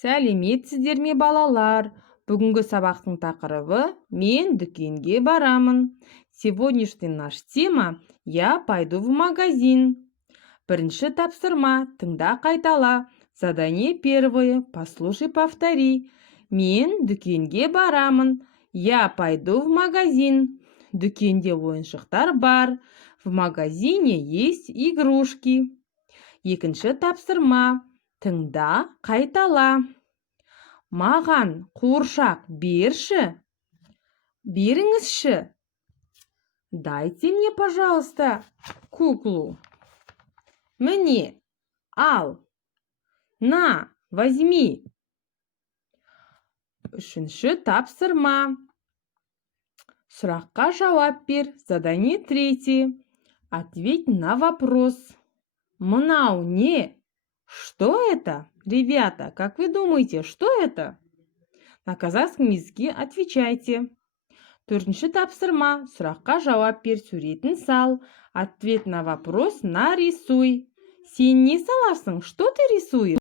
Сәлеметсіздер ме, балалар? Бүгінгі сабақтың тақырыбы «Мен дүкенге барамын». Сегодняшний наш тема «Я пойду в магазин». Бірінші тапсырма, тыңда, қайтала. Задание первое. Послушай, повтори. Мен дүкенге барамын. Я пойду в магазин. Дүкенде ойыншықтар бар. В магазине есть игрушки. Екінші тапсырма. Тыңда, қайтала. Маған қуыршақ берші. Беріңізші. Дайте мне, пожалуйста, куклу. Мне. Ал. На, возьми. Үшінші тапсырма. Сұраққа жауап бер. Задание третье. Ответь на вопрос. Мынау не? Что это? Ребята, как вы думаете, что это? На казахском языке отвечайте. Төртінші тапсырма. Сұраққа жауап бер, суретін сал. Ответ на вопрос нарисуй. Сен не саласың? Что ты рисуешь?